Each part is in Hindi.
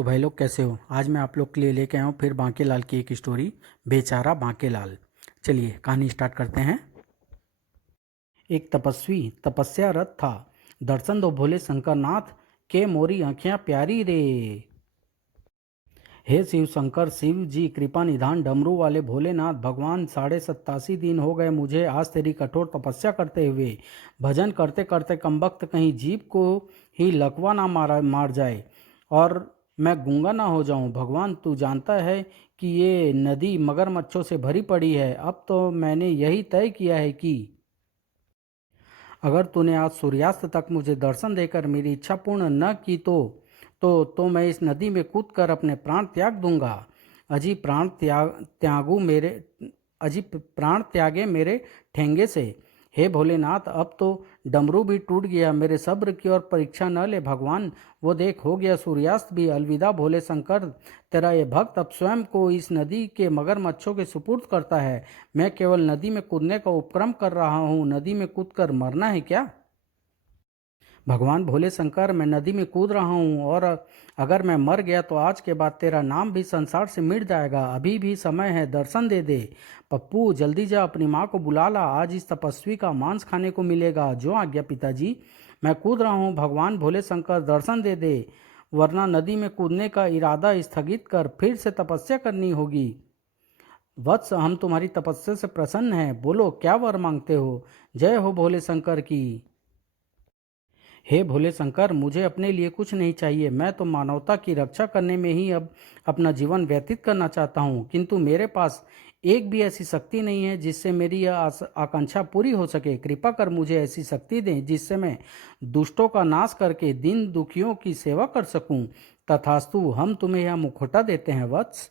तो भाई लोग कैसे हो। आज मैं आप लोग के लिए लेके आया हूँ फिर बांकेलाल की एक स्टोरी, बेचारा बांकेलाल। चलिए कहानी स्टार्ट करते हैं। एक तपस्वी तपस्यारत था। दर्शन दो भोले शंकरनाथ के मोरी आँखियाँ प्यारी रे। हे शिव शंकर शिव जी कृपा निधान डमरू वाले भोलेनाथ भगवान 87.5 दिन हो गए मुझे आज तेरी कठोर तपस्या करते हुए। भजन करते करते कमबख्त कहीं जीभ को ही लकवा ना मार जाए और मैं गूंगा ना हो जाऊं। भगवान तू जानता है कि ये नदी मगरमच्छों से भरी पड़ी है। अब तो मैंने यही तय किया है कि अगर तूने आज सूर्यास्त तक मुझे दर्शन देकर मेरी इच्छा पूर्ण न की तो मैं इस नदी में कूदकर अपने प्राण त्याग दूंगा। अजी प्राण त्यागू मेरे अजी प्राण त्यागे मेरे ठेंगे से। हे भोलेनाथ अब तो डमरू भी टूट गया, मेरे सब्र की और परीक्षा न ले भगवान। वो देख हो गया सूर्यास्त भी। अलविदा भोले शंकर, तेरा ये भक्त अब स्वयं को इस नदी के मगरमच्छों के सुपुर्द करता है। मैं केवल नदी में कूदने का उपक्रम कर रहा हूँ, नदी में कूदकर मरना है क्या। भगवान भोले शंकर, मैं नदी में कूद रहा हूँ और अगर मैं मर गया तो आज के बाद तेरा नाम भी संसार से मिट जाएगा। अभी भी समय है, दर्शन दे दे। पप्पू जल्दी जा, अपनी माँ को बुला ला, आज इस तपस्वी का मांस खाने को मिलेगा। जो आज्ञा पिताजी। मैं कूद रहा हूँ भगवान भोले शंकर, दर्शन दे दे, वरना नदी में कूदने का इरादा स्थगित कर फिर से तपस्या करनी होगी। वत्स हम तुम्हारी तपस्या से प्रसन्न हैं, बोलो क्या वर मांगते हो। जय हो भोले शंकर की। हे भोले शंकर, मुझे अपने लिए कुछ नहीं चाहिए। मैं तो मानवता की रक्षा करने में ही अब अपना जीवन व्यतीत करना चाहता हूँ, किंतु मेरे पास एक भी ऐसी शक्ति नहीं है जिससे मेरी यह आकांक्षा पूरी हो सके। कृपा कर मुझे ऐसी शक्ति दें जिससे मैं दुष्टों का नाश करके दीन दुखियों की सेवा कर सकूं। तथास्तु, हम तुम्हें यह मुखौटा देते हैं वत्स।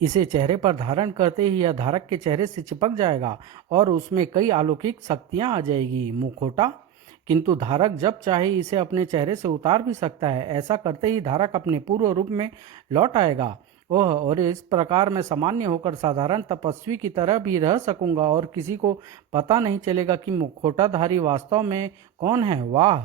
इसे चेहरे पर धारण करते ही यह धारक के चेहरे से चिपक जाएगा और उसमें कई अलौकिक शक्तियां आ जाएगी। मुखौटा, किंतु धारक जब चाहे इसे अपने चेहरे से उतार भी सकता है। ऐसा करते ही धारक अपने पूर्व रूप में लौट आएगा। ओह, और इस प्रकार मैं सामान्य होकर साधारण तपस्वी की तरह भी रह सकूंगा और किसी को पता नहीं चलेगा कि मुखौटाधारी वास्तव में कौन है। वाह।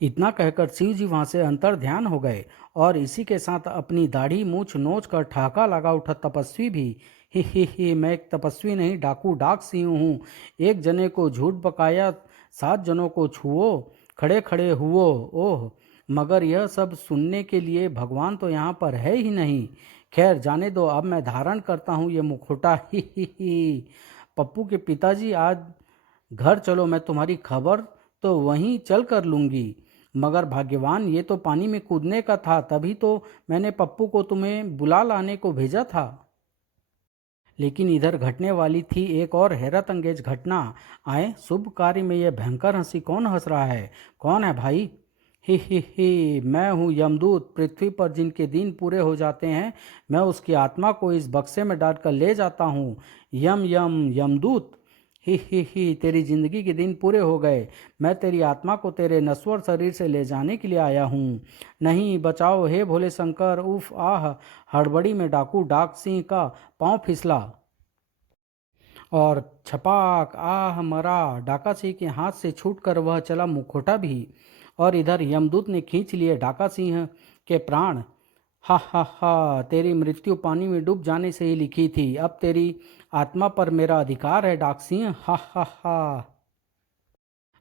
इतना कहकर शिव जी वहां से अंतर ध्यान हो गए और इसी के साथ अपनी दाढ़ी मूछ नोच कर ठहाका लगा उठा तपस्वी भी। ही, मैं एक तपस्वी नहीं, डाकू डाक सिंह हूँ। एक जने को झूठ बकाया 7 जनों को छुओ, खड़े खड़े हुओ। ओह, मगर यह सब सुनने के लिए भगवान तो यहाँ पर है ही नहीं। खैर जाने दो, अब मैं धारण करता हूँ ये मुखौटा। ही। पप्पू के पिताजी, आज घर चलो, मैं तुम्हारी खबर तो वहीं चल कर लूंगी। मगर भाग्यवान, ये तो पानी में कूदने का था, तभी तो मैंने पप्पू को तुम्हें बुला लाने को भेजा था। लेकिन इधर घटने वाली थी एक और हैरत अंगेज घटना। आए शुभ कार्य में यह भयंकर हंसी कौन हंस रहा है। कौन है भाई। ही, मैं हूँ यमदूत। पृथ्वी पर जिनके दिन पूरे हो जाते हैं मैं उसकी आत्मा को इस बक्से में डालकर ले जाता हूँ। यम यम यमदूत। ही, तेरी जिंदगी के दिन पूरे हो गए। मैं तेरी आत्मा को तेरे नश्वर शरीर से ले जाने के लिए आया हूँ। नहीं, बचाओ हे भोले शंकर। उफ आह। हड़बड़ी में डाकू डाक सिंह का पांव फिसला और छपाक आह मरा। डाका सिंह के हाथ से छूटकर वह चला मुखौटा भी। और इधर यमदूत ने खींच लिए डाका सिंह के प्राण। हा, तेरी मृत्यु पानी में डूब जाने से ही लिखी थी। अब तेरी आत्मा पर मेरा अधिकार है डाक सिंह। हा।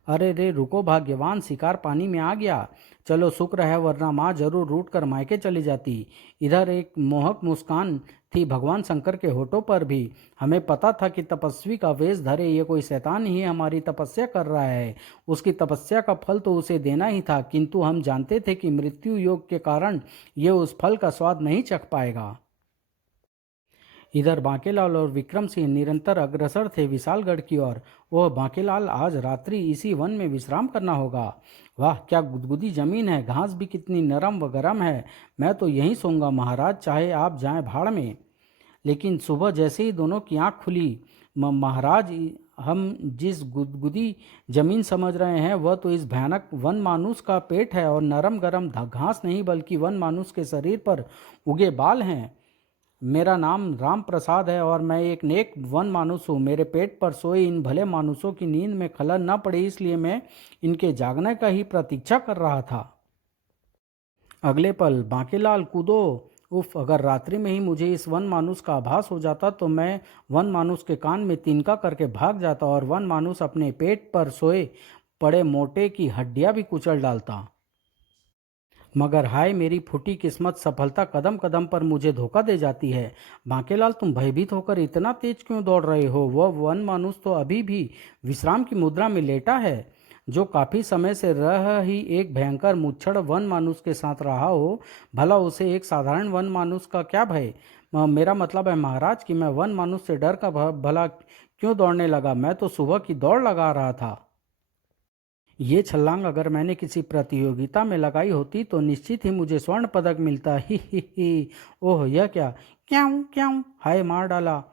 अरे रे रुको भाग्यवान, शिकार पानी में आ गया। चलो शुक्र है, वरना माँ जरूर रूठ कर मायके चली जाती। इधर एक मोहक मुस्कान थी भगवान शंकर के होठों पर भी। हमें पता था कि तपस्वी का वेश धरे ये कोई शैतान ही हमारी तपस्या कर रहा है। उसकी तपस्या का फल तो उसे देना ही था, किंतु हम जानते थे कि मृत्यु योग के कारण ये उस फल का स्वाद नहीं चख पाएगा। इधर बांकेलाल और विक्रम सिंह निरंतर अग्रसर थे विशालगढ़ की ओर। वह बांकेलाल, आज रात्रि इसी वन में विश्राम करना होगा। वाह, क्या गुदगुदी जमीन है, घास भी कितनी नरम व गरम है। मैं तो यहीं सोऊंगा महाराज, चाहे आप जाएं भाड़ में। लेकिन सुबह जैसे ही दोनों की आंख खुली, महाराज, हम जिस गुदगुदी जमीन समझ रहे हैं वह तो इस भयानक वन मानुस का पेट है और नरम गरम घास नहीं बल्कि वन मानुस के शरीर पर उगे बाल हैं। मेरा नाम राम प्रसाद है और मैं एक नेक वन मानुस हूँ। मेरे पेट पर सोए इन भले मानुसों की नींद में खलल न पड़े, इसलिए मैं इनके जागने का ही प्रतीक्षा कर रहा था। अगले पल बांकेलाल कूदो। उफ, अगर रात्रि में ही मुझे इस वन मानुस का आभास हो जाता तो मैं वन मानुस के कान में तिनका करके भाग जाता और वन मानुस अपने पेट पर सोए पड़े मोटे की हड्डियां भी कुचल डालता। मगर हाय मेरी फूटी किस्मत, सफलता कदम कदम पर मुझे धोखा दे जाती है। बांकेलाल, तुम भयभीत होकर इतना तेज क्यों दौड़ रहे हो? वह वन मानुस तो अभी भी विश्राम की मुद्रा में लेटा है, जो काफी समय से रह ही एक भयंकर मुच्छड़ वन मानुस के साथ रहा हो। भला उसे एक साधारण वन मानुस का क्या भय? मेरा मतलब है महाराज कि मैं वन मानुस से डर का भला क्यों दौड़ने लगा? मैं तो सुबह की दौड़ लगा रहा था। ये छलांग अगर मैंने किसी प्रतियोगिता में लगाई होती तो निश्चित ही मुझे स्वर्ण पदक मिलता। ही। ओह, यह क्या? क्याऊं क्याऊं, हाय मार डाला।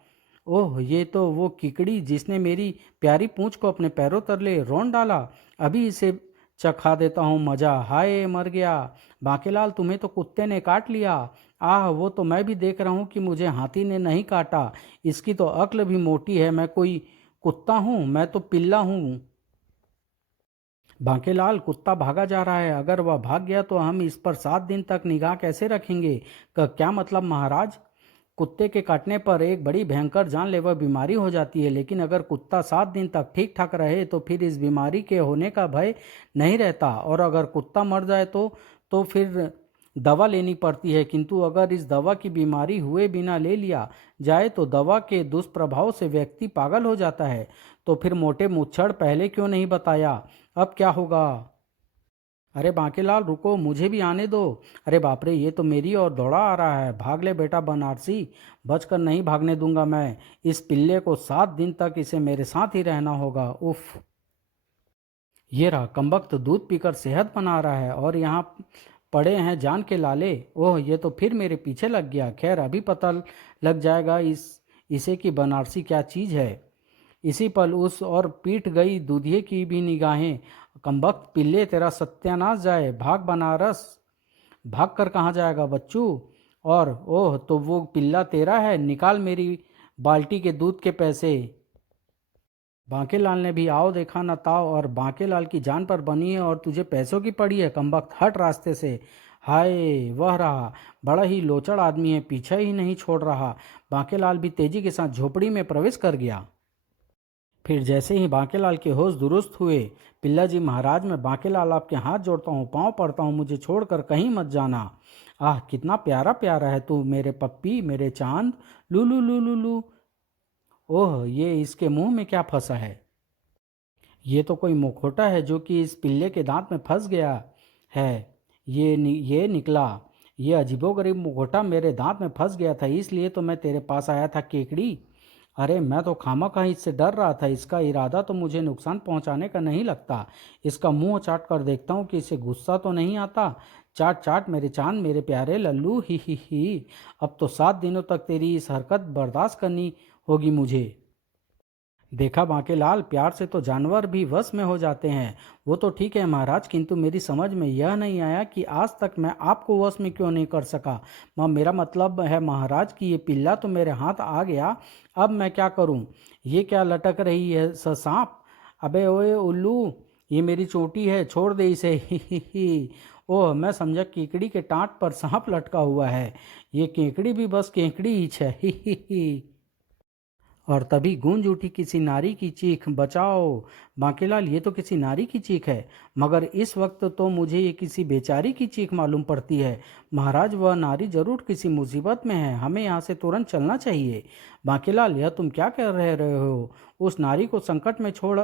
ओह, ये तो वो किकड़ी जिसने मेरी प्यारी पूंछ को अपने पैरों तले रौंद डाला। अभी इसे चखा देता हूँ मजा। हाय मर गया। बांकेलाल, तुम्हें तो कुत्ते ने काट लिया। आह, वो तो मैं भी देख रहा हूँ कि मुझे हाथी ने नहीं काटा। इसकी तो अक्ल भी मोटी है। मैं कोई कुत्ता हूँ? मैं तो पिल्ला हूँ। बांकेलाल, कुत्ता भागा जा रहा है। अगर वह भाग गया तो हम इस पर 7 दिन तक निगाह कैसे रखेंगे? क्या मतलब महाराज? कुत्ते के काटने पर एक बड़ी भयंकर जानलेवा बीमारी हो जाती है, लेकिन अगर कुत्ता 7 दिन तक ठीक ठाक रहे तो फिर इस बीमारी के होने का भय नहीं रहता। और अगर कुत्ता मर जाए तो फिर दवा लेनी पड़ती है। किंतु अगर इस दवा की बीमारी हुए बिना ले लिया जाए तो दवा के दुष्प्रभाव से व्यक्ति पागल हो जाता है। तो फिर मोटे मुच्छड़ पहले क्यों नहीं बताया? अब क्या होगा? अरे बांकेलाल, रुको, मुझे भी आने दो। अरे बाप रे, ये तो मेरी ओर दौड़ा आ रहा है। भाग ले बेटा बनारसी, बचकर नहीं भागने दूंगा मैं। इस पिल्ले को 7 दिन तक इसे मेरे साथ ही रहना होगा। उफ, ये रहा कमबख्त दूध पीकर सेहत बना रहा है और यहाँ पड़े हैं जान के लाले। ओह, ये तो फिर मेरे पीछे लग गया। खैर, अभी पता लग जाएगा इसे कि बनारसी क्या चीज़ है। इसी पल उस और पीट गई दूधिये की भी निगाहें। कमबख्त पिल्ले, तेरा सत्यानाश जाए। भाग बनारस। भाग कर कहाँ जाएगा बच्चू? और ओह, तो वो पिल्ला तेरा है? निकाल मेरी बाल्टी के दूध के पैसे। बांकेलाल ने भी आओ देखा न ताव और बांकेलाल की जान पर बनी है और तुझे पैसों की पड़ी है। कमबख्त, हट रास्ते से। हाय, वह रहा। बड़ा ही लोचड़ आदमी है, पीछा ही नहीं छोड़ रहा। बांकेलाल भी तेजी के साथ झोपड़ी में प्रवेश कर गया। फिर जैसे ही बांकेलाल के होश दुरुस्त हुए, पिल्ला जी महाराज, मैं बांकेलाल आपके हाथ जोड़ता हूँ, पाँव पड़ता हूँ, मुझे छोड़कर कहीं मत जाना। आह, कितना प्यारा प्यारा है तू मेरे पप्पी, मेरे चांद। लू लू लू लू लू। ओह, ये इसके मुंह में क्या फंसा है? ये तो कोई मुखौटा है जो कि इस पिल्ले के दांत में फंस गया है। ये निकला। ये अजीबोगरीब मुखौटा मेरे दांत में फंस गया था, इसलिए तो मैं तेरे पास आया था केकड़ी। अरे मैं तो खामखा इससे डर रहा था। इसका इरादा तो मुझे नुकसान पहुंचाने का नहीं लगता। इसका मुंह चाट कर देखता हूँ कि इसे गुस्सा तो नहीं आता। चाट चाट मेरे चांद, मेरे प्यारे लल्लू। ही। अब तो 7 दिनों तक तेरी इस हरकत बर्दाश्त करनी होगी मुझे। देखा बांकेलाल, प्यार से तो जानवर भी वश में हो जाते हैं। वो तो ठीक है महाराज, किंतु मेरी समझ में यह नहीं आया कि आज तक मैं आपको वश में क्यों नहीं कर सका। मेरा मतलब है महाराज कि ये पिल्ला तो मेरे हाथ आ गया, अब मैं क्या करूं? ये क्या लटक रही है सांप? अबे ओए उल्लू, ये मेरी चोटी है, छोड़ दे इसे। ही। ओह, मैं समझा केकड़ी के टाँट पर सांप लटका हुआ है। ये केकड़ी भी बस केकड़ी ही है। ही। और तभी गूंज उठी किसी नारी की चीख, बचाओ। बांकेलाल, ये तो किसी नारी की चीख है, मगर इस वक्त तो मुझे ये किसी बेचारी की चीख मालूम पड़ती है। महाराज, वह नारी जरूर किसी मुसीबत में है, हमें यहाँ से तुरंत चलना चाहिए। बांकेलाल, यह तुम क्या कह रहे हो? उस नारी को संकट में छोड़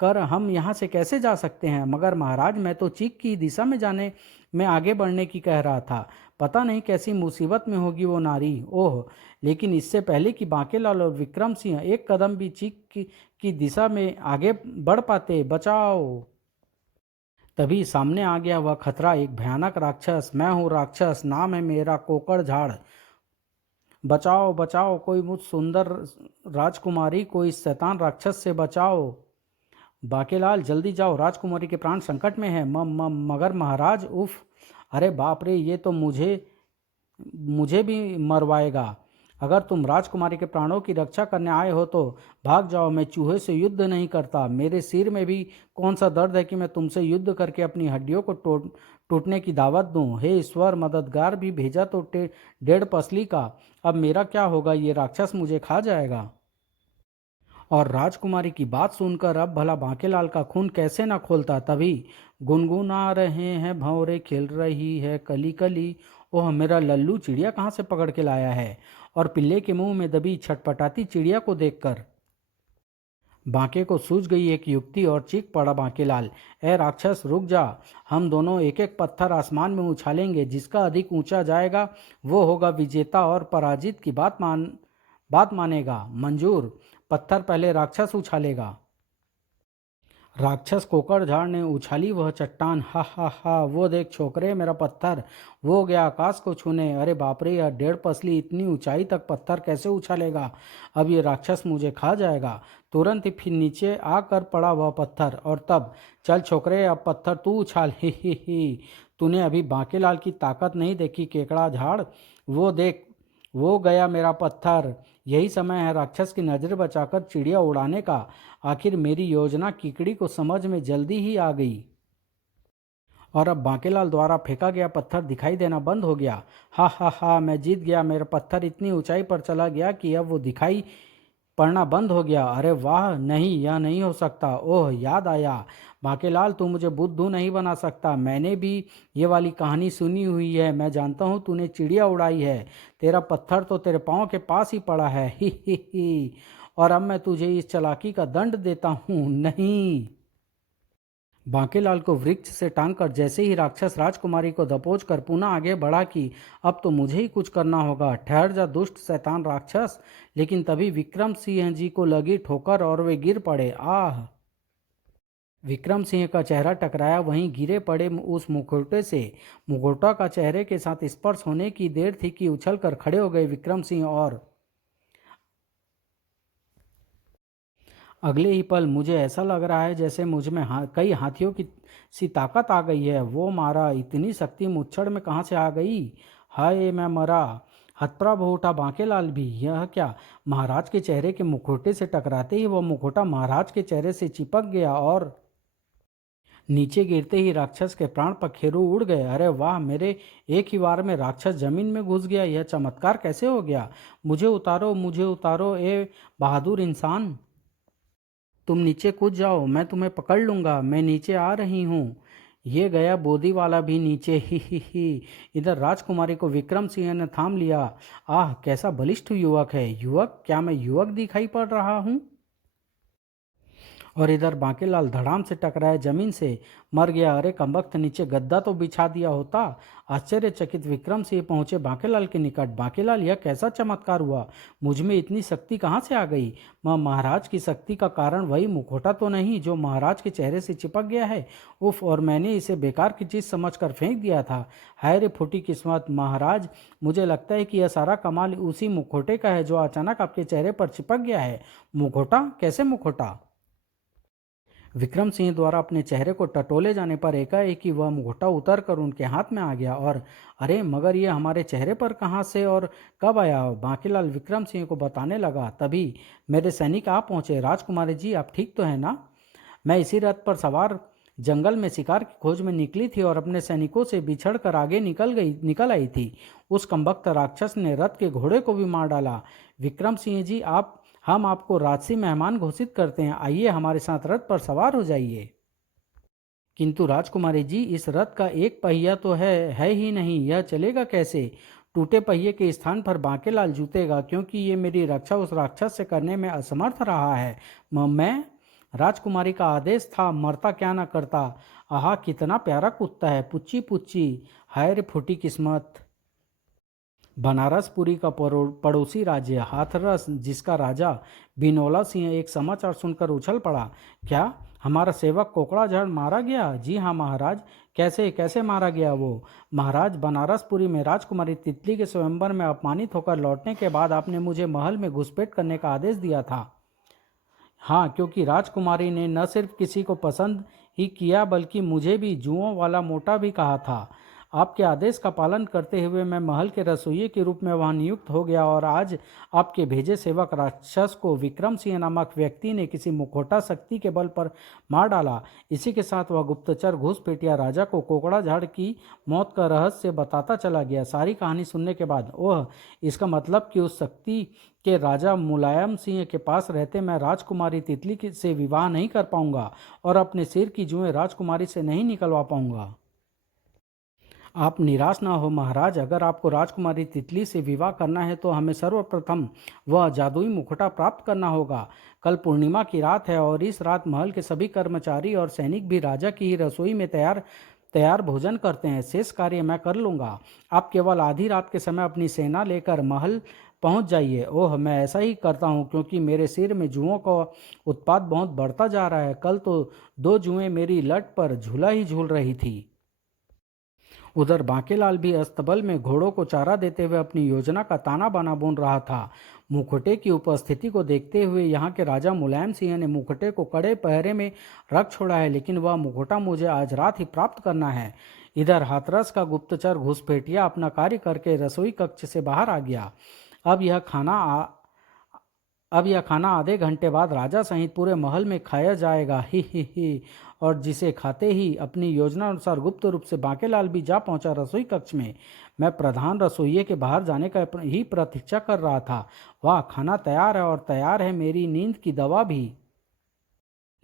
कर हम यहाँ से कैसे जा सकते हैं? मगर महाराज, मैं तो चीख की दिशा में जाने में आगे बढ़ने की कह रहा था। पता नहीं कैसी मुसीबत में होगी वो नारी। ओह, लेकिन इससे पहले कि बांकेलाल और विक्रम सिंह एक कदम भी चीख की दिशा में आगे बढ़ पाते, बचाओ। तभी सामने आ गया वह खतरा, एक भयानक राक्षस। मैं हूँ राक्षस, नाम है मेरा कोकड़ झाड़। बचाओ बचाओ, कोई मुझ सुंदर राजकुमारी को इस शैतान राक्षस से बचाओ। बांकेलाल, जल्दी जाओ, राजकुमारी के प्राण संकट में है। मगर महाराज, उफ, अरे बाप रे, ये तो मुझे मुझे भी मरवाएगा। अगर तुम राजकुमारी के प्राणों की रक्षा करने आए हो तो भाग जाओ। मैं चूहे से युद्ध नहीं करता। मेरे सिर में भी कौन सा दर्द है कि मैं तुमसे युद्ध करके अपनी हड्डियों को टूटने की दावत दूं। हे ईश्वर, मददगार भी भेजा तो डेढ़ पसली का। अब मेरा क्या होगा? ये राक्षस मुझे खा जाएगा। और राजकुमारी की बात सुनकर अब भला बांकेलाल का खून कैसे न खोलता। तभी गुनगुना रहे हैं भंवरे, खिल रही है कली कली। ओह, मेरा लल्लू चिड़िया कहाँ से पकड़ के लाया है? और पिल्ले के मुंह में दबी छटपटाती चिड़िया को देखकर बांके को सूझ गई एक युक्ति और चीख पड़ा बांकेलाल, ए राक्षस रुक जा। हम दोनों एक एक पत्थर आसमान में उछालेंगे। जिसका अधिक ऊंचा जाएगा वो होगा विजेता और पराजित की बात मानेगा। मंजूर। पत्थर पहले राक्षस उछालेगा। राक्षस कोकड़झाड़ ने उछाली वह चट्टान। हा हा हा, वो देख छोकरे, मेरा पत्थर वो गया आकाश को छूने। अरे बाप रे, यह डेढ़ पसली इतनी ऊंचाई तक पत्थर कैसे उछालेगा? अब ये राक्षस मुझे खा जाएगा। तुरंत ही फिर नीचे आकर पड़ा वह पत्थर। और तब, चल छोकरे, अब पत्थर तू उछाल। ही। तूने अभी बांकेलाल की ताकत नहीं देखी केकड़ा झाड़। वो देख, वो गया मेरा पत्थर। यही समय है राक्षस की नजर बचाकर चिड़िया उड़ाने का। आखिर मेरी योजना कीकड़ी को समझ में जल्दी ही आ गई और अब बांकेलाल द्वारा फेंका गया पत्थर दिखाई देना बंद हो गया। हा हा हा, मैं जीत गया। मेरा पत्थर इतनी ऊंचाई पर चला गया कि अब वो दिखाई पढ़ना बंद हो गया। अरे वाह, नहीं, यह नहीं हो सकता। ओह, याद आया। बांकेलाल, तू मुझे बुद्धू नहीं बना सकता। मैंने भी ये वाली कहानी सुनी हुई है। मैं जानता हूँ तूने चिड़िया उड़ाई है। तेरा पत्थर तो तेरे पाँव के पास ही पड़ा है। ही। और अब मैं तुझे इस चालाकी का दंड देता हूँ। नहीं। बांकेलाल को वृक्ष से टांगकर जैसे ही राक्षस राजकुमारी को दबोच कर पुनः आगे बढ़ा कि अब तो मुझे ही कुछ करना होगा। ठहर जा दुष्ट शैतान राक्षस। लेकिन तभी विक्रम सिंह जी को लगी ठोकर और वे गिर पड़े। आह! विक्रम सिंह का चेहरा टकराया, वहीं गिरे पड़े उस मुखौटे से। मुखौटा का चेहरे के साथ स्पर्श होने की देर थी कि उछलकर खड़े हो गए विक्रम सिंह और अगले ही पल मुझे ऐसा लग रहा है जैसे मुझ में कई हाथियों की सी ताकत आ गई है। वो मारा, इतनी शक्ति मुच्छड़ में कहाँ से आ गई? हाय, मैं मरा। हतप्रभ हो उठा बांकेलाल भी। यह क्या? महाराज के चेहरे के मुखौटे से टकराते ही वह मुखौटा महाराज के चेहरे से चिपक गया और नीचे गिरते ही राक्षस के प्राण पखेरु उड़ गए। अरे वाह, मेरे एक ही वार में राक्षस जमीन में घुस गया। यह चमत्कार कैसे हो गया? मुझे उतारो ए बहादुर इंसान। तुम नीचे कूद जाओ, मैं तुम्हें पकड़ लूंगा। मैं नीचे आ रही हूँ। ये गया बोदी वाला भी नीचे। ही। इधर राजकुमारी को विक्रम सिंह ने थाम लिया। आह, कैसा बलिष्ठ युवक है। युवक? क्या मैं युवक दिखाई पड़ रहा हूँ? और इधर बांकेलाल धड़ाम से टकराए जमीन से मर गया। अरे कमबख्त, नीचे गद्दा तो बिछा दिया होता। आश्चर्यचकित विक्रम सिंह पहुंचे बांकेलाल के निकट। बांकेलाल, यह कैसा चमत्कार हुआ? मुझ में इतनी शक्ति कहाँ से आ गई? महाराज की शक्ति का कारण वही मुखौटा तो नहीं जो महाराज के चेहरे से चिपक गया है? उफ, और मैंने इसे बेकार की चीज समझकर फेंक दिया था। हाय रे फूटी किस्मत। महाराज, मुझे लगता है कि यह सारा कमाल उसी मुखौटे का है जो अचानक आपके चेहरे पर चिपक गया है। मुखौटा? कैसे मुखौटा? विक्रम सिंह द्वारा अपने चेहरे को टटोले जाने पर एकाएक ही वह मुखौटा उतर कर उनके हाथ में आ गया। और अरे मगर ये हमारे चेहरे पर कहाँ से और कब आया? बांकीलाल विक्रम सिंह को बताने लगा। तभी मेरे सैनिक आ पहुंचे। राजकुमारी जी, आप ठीक तो है ना? मैं इसी रथ पर सवार जंगल में शिकार की खोज में निकली थी और अपने सैनिकों से बिछड़ कर आगे निकल आई थी। उस कमबख्त राक्षस ने रथ के घोड़े को भी मार डाला। विक्रम सिंह जी, आप हम आपको राजसी मेहमान घोषित करते हैं। आइए, हमारे साथ रथ पर सवार हो जाइए। किंतु राजकुमारी जी, इस रथ का एक पहिया तो है ही नहीं। यह चलेगा कैसे? टूटे पहिए के स्थान पर बांकेलाल जूतेगा, क्योंकि ये मेरी रक्षा उस राक्षस से करने में असमर्थ रहा है। मैं राजकुमारी का आदेश था, मरता क्या ना करता। आहा, कितना प्यारा कुत्ता है। पुच्ची पुच्ची। हाय रे फूटी किस्मत। बनारसपुरी का पड़ोसी राज्य हाथरस, जिसका राजा बिनौला सिंह एक समाचार सुनकर उछल पड़ा। क्या? हमारा सेवक कोकड़ाझाड़ मारा गया? जी हाँ महाराज। कैसे कैसे मारा गया वो? महाराज, बनारसपुरी में राजकुमारी तितली के स्वयंवर में अपमानित होकर लौटने के बाद आपने मुझे महल में घुसपैठ करने का आदेश दिया था। हाँ, क्योंकि राजकुमारी ने न सिर्फ किसी को पसंद ही किया बल्कि मुझे भी जुओं वाला मोटा भी कहा था। आपके आदेश का पालन करते हुए मैं महल के रसोइये के रूप में वहां नियुक्त हो गया और आज आपके भेजे सेवक राक्षस को विक्रम सिंह नामक व्यक्ति ने किसी मुखौटा शक्ति के बल पर मार डाला। इसी के साथ वह गुप्तचर घूसपेटिया राजा को कोकड़ाझाड़ की मौत का रहस्य बताता चला गया। सारी कहानी सुनने के बाद ओह, इसका मतलब कि उस शक्ति के राजा मुलायम सिंह के पास रहते मैं राजकुमारी तितली से विवाह नहीं कर पाऊंगा और अपने सिर की जुएं राजकुमारी से नहीं निकलवा पाऊंगा। आप निराश ना हो महाराज, अगर आपको राजकुमारी तितली से विवाह करना है तो हमें सर्वप्रथम वह जादुई मुखौटा प्राप्त करना होगा। कल पूर्णिमा की रात है और इस रात महल के सभी कर्मचारी और सैनिक भी राजा की ही रसोई में तैयार तैयार भोजन करते हैं। शेष कार्य मैं कर लूँगा। आप केवल आधी रात के समय अपनी सेना लेकर महल पहुंच जाइए। ओह, मैं ऐसा ही करता हूँ क्योंकि मेरे सिर में जुओं का उत्पात बहुत बढ़ता जा रहा है। कल तो 2 जुएं मेरी लट पर झूला ही झूल रही थी। उधर बांकेलाल भी अस्तबल में घोड़ों को चारा देते हुए अपनी योजना का ताना बाना बुन रहा था। मुखौटे की उपस्थिति को देखते हुए यहाँ के राजा मुलायम सिंह ने मुखौटे को कड़े पहरे में रख छोड़ा है, लेकिन वह मुखौटा मुझे आज रात ही प्राप्त करना है। इधर हाथरस का गुप्तचर घुसपैठिया अपना कार्य करके रसोई कक्ष से बाहर आ गया। अब यह खाना आधे घंटे बाद राजा सहित पूरे महल में खाया जाएगा। ही और जिसे खाते ही अपनी योजना अनुसार गुप्त रूप से बांकेलाल भी जा पहुंचा रसोई कक्ष में। मैं प्रधान रसोइये के बाहर जाने का ही प्रतीक्षा कर रहा था। वाह, खाना तैयार है और तैयार है मेरी नींद की दवा भी।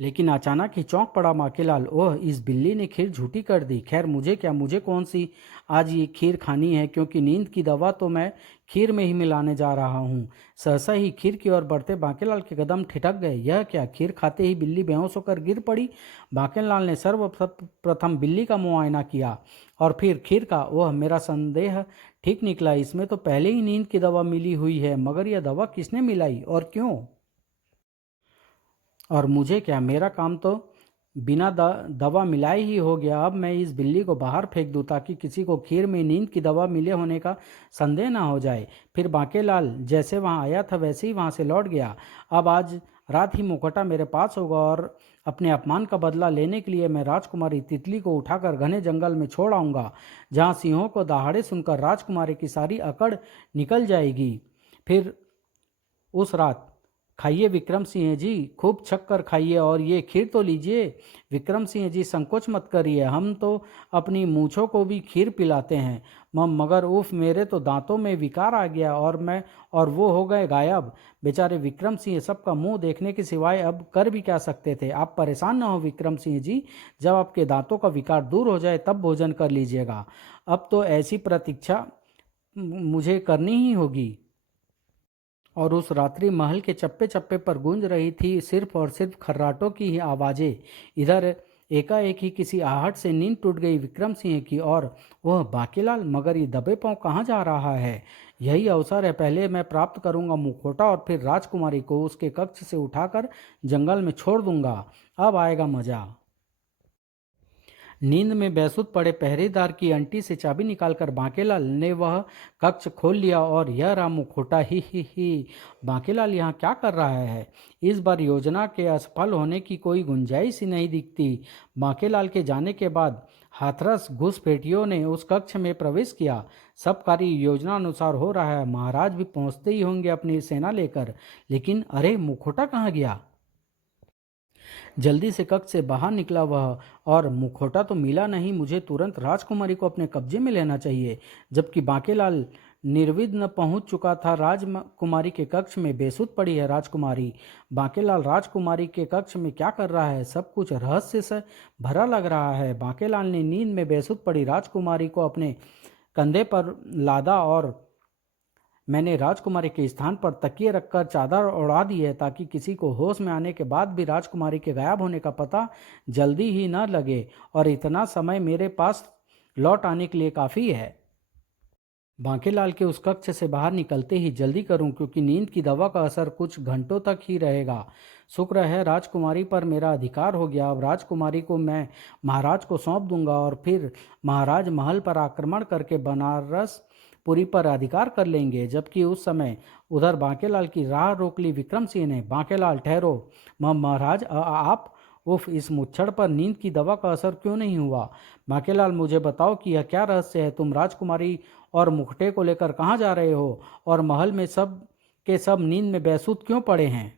लेकिन अचानक ही चौंक पड़ा बांकेलाल। ओह, इस बिल्ली ने खीर झूठी कर दी। खैर मुझे क्या, मुझे कौन सी आज ये खीर खानी है, क्योंकि नींद की दवा तो मैं खीर में ही मिलाने जा रहा हूँ। सहसा ही खीर की ओर बढ़ते बांकेलाल के कदम ठिठक गए। यह क्या, खीर खाते ही बिल्ली बेहोश होकर गिर पड़ी। बांकेलाल ने सर्वप्रथम बिल्ली का मुआयना किया और फिर खीर का। ओह, मेरा संदेह ठीक निकला। इसमें तो पहले ही नींद की दवा मिली हुई है, मगर यह दवा किसने मिलाई और क्यों? और मुझे क्या, मेरा काम तो बिना दवा मिलाए ही हो गया। अब मैं इस बिल्ली को बाहर फेंक दूं ताकि किसी को खीर में नींद की दवा मिले होने का संदेह ना हो जाए। फिर बांकेलाल जैसे वहां आया था वैसे ही वहां से लौट गया। अब आज रात ही मुखौटा मेरे पास होगा और अपने अपमान का बदला लेने के लिए मैं राजकुमारी तितली को उठाकर घने जंगल में छोड़ आऊँगा, जहाँ सिंहों को दहाड़े सुनकर राजकुमारी की सारी अकड़ निकल जाएगी। फिर उस रात खाइए विक्रम सिंह जी, खूब छक कर खाइए और ये खीर तो लीजिए। विक्रम सिंह जी संकोच मत करिए, हम तो अपनी मूछों को भी खीर पिलाते हैं। मगर उफ, मेरे तो दांतों में विकार आ गया और वो हो गए गायब। बेचारे विक्रम सिंह सबका मुंह देखने के सिवाय अब कर भी क्या सकते थे। आप परेशान ना हो विक्रम सिंह जी, जब आपके दांतों का विकार दूर हो जाए तब भोजन कर लीजिएगा। अब तो ऐसी प्रतीक्षा मुझे करनी ही होगी। और उस रात्रि महल के चप्पे चप्पे पर गूंज रही थी सिर्फ और सिर्फ खर्राटों की ही आवाज़ें। इधर एकाएक ही किसी आहट से नींद टूट गई विक्रम सिंह की और वह बांकेलाल, मगर ये दबे पांव कहाँ जा रहा है? यही अवसर है, पहले मैं प्राप्त करूंगा मुखौटा और फिर राजकुमारी को उसके कक्ष से उठाकर जंगल में छोड़ दूंगा। अब आएगा मजा। नींद में बेसुध पड़े पहरेदार की अंटी से चाबी निकालकर बांकेलाल ने वह कक्ष खोल लिया और यह रहा मुखौटा। ही बांकेलाल यहाँ क्या कर रहा है? इस बार योजना के असफल होने की कोई गुंजाइश ही नहीं दिखती। बांकेलाल के जाने के बाद हाथरस घुसपैठियों ने उस कक्ष में प्रवेश किया। सब कार्य योजना अनुसार हो रहा है। महाराज भी पहुंचते ही होंगे अपनी सेना लेकर, लेकिन अरे, मुखौटा कहाँ गया? जल्दी से कक्ष से बाहर निकला वह, और मुखौटा तो मिला नहीं। मुझे तुरंत राजकुमारी को अपने कब्जे में लेना चाहिए। जबकि बांकेलाल निर्विघ्न पहुंच चुका था राजकुमारी के कक्ष में। बेसुध पड़ी है राजकुमारी। बांकेलाल राजकुमारी के कक्ष में क्या कर रहा है? सब कुछ रहस्य से भरा लग रहा है। बांकेलाल ने नींद में बेसुध पड़ी राजकुमारी को अपने कंधे पर लादा और मैंने राजकुमारी के स्थान पर तकिए रखकर चादर उड़ा दी है ताकि किसी को होश में आने के बाद भी राजकुमारी के गायब होने का पता जल्दी ही न लगे, और इतना समय मेरे पास लौट आने के लिए काफ़ी है। बांकेलाल के उस कक्ष से बाहर निकलते ही जल्दी करूं, क्योंकि नींद की दवा का असर कुछ घंटों तक ही रहेगा। शुक्र है राजकुमारी पर मेरा अधिकार हो गया। अब राजकुमारी को मैं महाराज को सौंप दूंगा और फिर महाराज महल पर आक्रमण करके बनारस पुरी पर अधिकार कर लेंगे। जबकि उस समय उधर बांकेलाल की राह रोक ली विक्रम सिंह ने। बांकेलाल ठहरो। महाराज, आप उफ, इस मुच्छड़ पर नींद की दवा का असर क्यों नहीं हुआ? बांकेलाल, मुझे बताओ कि यह क्या रहस्य है? तुम राजकुमारी और मुखटे को लेकर कहाँ जा रहे हो? और महल में सब के सब नींद में बेसुध क्यों पड़े हैं?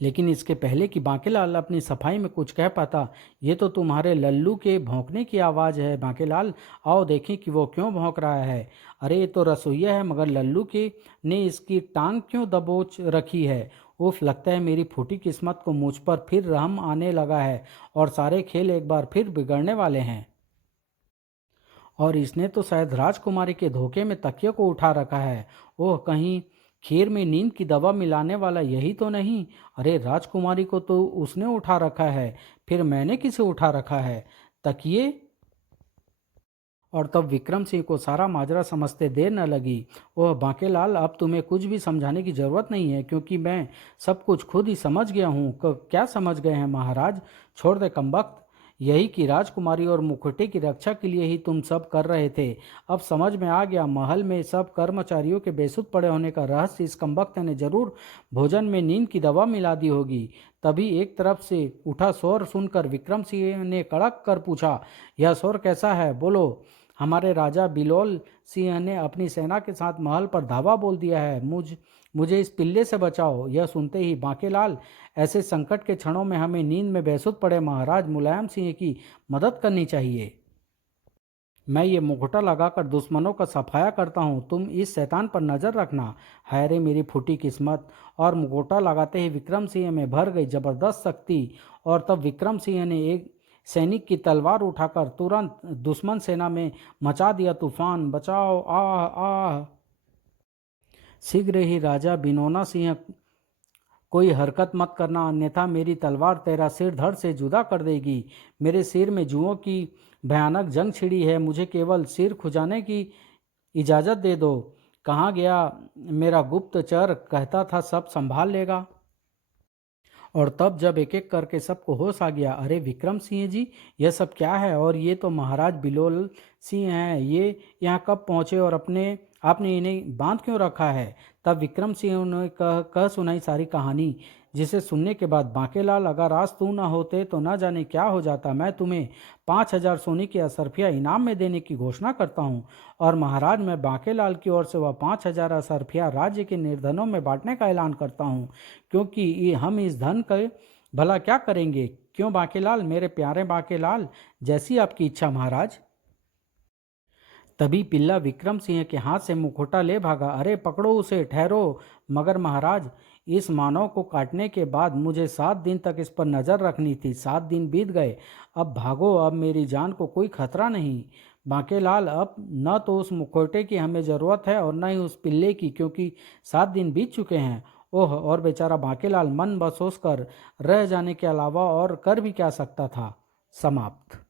लेकिन इसके पहले कि बांकेलाल अपनी सफाई में कुछ कह पाता, ये तो तुम्हारे लल्लू के भौंकने की आवाज़ है। बांकेलाल, आओ देखें कि वो क्यों भौंक रहा है। अरे ये तो रसोईया है, मगर लल्लू के ने इसकी टांग क्यों दबोच रखी है? उफ, लगता है मेरी फूटी किस्मत को मुझ पर फिर रहम आने लगा है और सारे खेल एक बार फिर बिगड़ने वाले हैं। और इसने तो शायद राजकुमारी के धोखे में तकिए को उठा रखा है। ओह, कहीं खीर में नींद की दवा मिलाने वाला यही तो नहीं? अरे, राजकुमारी को तो उसने उठा रखा है, फिर मैंने किसे उठा रखा है? तकिए? और तब विक्रम सिंह को सारा माजरा समझते देर न लगी। ओह बांकेलाल, अब तुम्हें कुछ भी समझाने की जरूरत नहीं है, क्योंकि मैं सब कुछ खुद ही समझ गया हूँ। क्या समझ गए हैं महाराज? छोड़ दे कमबख्त, यही कि राजकुमारी और मुखटे की रक्षा के लिए ही तुम सब कर रहे थे। अब समझ में आ गया, महल में सब कर्मचारियों के बेसुध पड़े होने का रहस्य इस कमबख्त ने जरूर भोजन में नींद की दवा मिला दी होगी। तभी एक तरफ से उठा शोर सुनकर विक्रम सिंह ने कड़क कर पूछा, यह शोर कैसा है? बोलो। हमारे राजा बिलोल सिंह ने अपनी सेना के साथ महल पर धावा बोल दिया है। मुझे इस पिल्ले से बचाओ। यह सुनते ही बांकेलाल, ऐसे संकट के क्षणों में हमें नींद में बेसुध पड़े महाराज मुलायम सिंह की मदद करनी चाहिए। मैं ये मुखौटा लगाकर दुश्मनों का सफाया करता हूँ, तुम इस शैतान पर नजर रखना। हाय रे मेरी फूटी किस्मत। और मुखौटा लगाते ही विक्रम सिंह में भर गई जबरदस्त शक्ति। और तब विक्रम सिंह ने एक सैनिक की तलवार उठाकर तुरंत दुश्मन सेना में मचा दिया तूफान। बचाओ, आह आह। शीघ्र ही राजा बिनोना सिंह, कोई हरकत मत करना, अन्यथा मेरी तलवार तेरा सिर धड़ से जुदा कर देगी। मेरे सिर में जुओं की भयानक जंग छिड़ी है, मुझे केवल सिर खुजाने की इजाज़त दे दो। कहाँ गया मेरा गुप्तचर? कहता था सब संभाल लेगा। और तब जब एक एक करके सबको होश आ गया, अरे विक्रम सिंह जी, यह सब क्या है? और ये तो महाराज बिलोल सिंह हैं, ये यहाँ कब पहुँचे और अपने आपने इन्हें बांध क्यों रखा है? तब विक्रम सिंह ने कह सुनाई सारी कहानी, जिसे सुनने के बाद बांकेलाल, अगर आज तू ना होते तो ना जाने क्या हो जाता। मैं तुम्हें 5,000 सोने की असरफिया इनाम में देने की घोषणा करता हूँ। और महाराज, मैं बांकेलाल की ओर से वह 5,000 असरफिया राज्य के निर्धनों में बांटने का ऐलान करता हूँ, क्योंकि हम इस धन का भला क्या करेंगे? क्यों बांकेलाल, मेरे प्यारे बांकेलाल? जैसी आपकी इच्छा महाराज। तभी पिल्ला विक्रम सिंह के हाथ से मुखौटा ले भागा। अरे पकड़ो उसे, ठहरो। मगर महाराज, इस मानव को काटने के बाद मुझे 7 दिन तक इस पर नजर रखनी थी। 7 दिन बीत गए, अब भागो, अब मेरी जान को कोई खतरा नहीं। बांकेलाल, अब न तो उस मुखौटे की हमें ज़रूरत है और न ही उस पिल्ले की, क्योंकि 7 दिन बीत चुके हैं। ओह, और बेचारा बांकेलाल मन बसोस कर रह जाने के अलावा और कर भी क्या सकता था। समाप्त।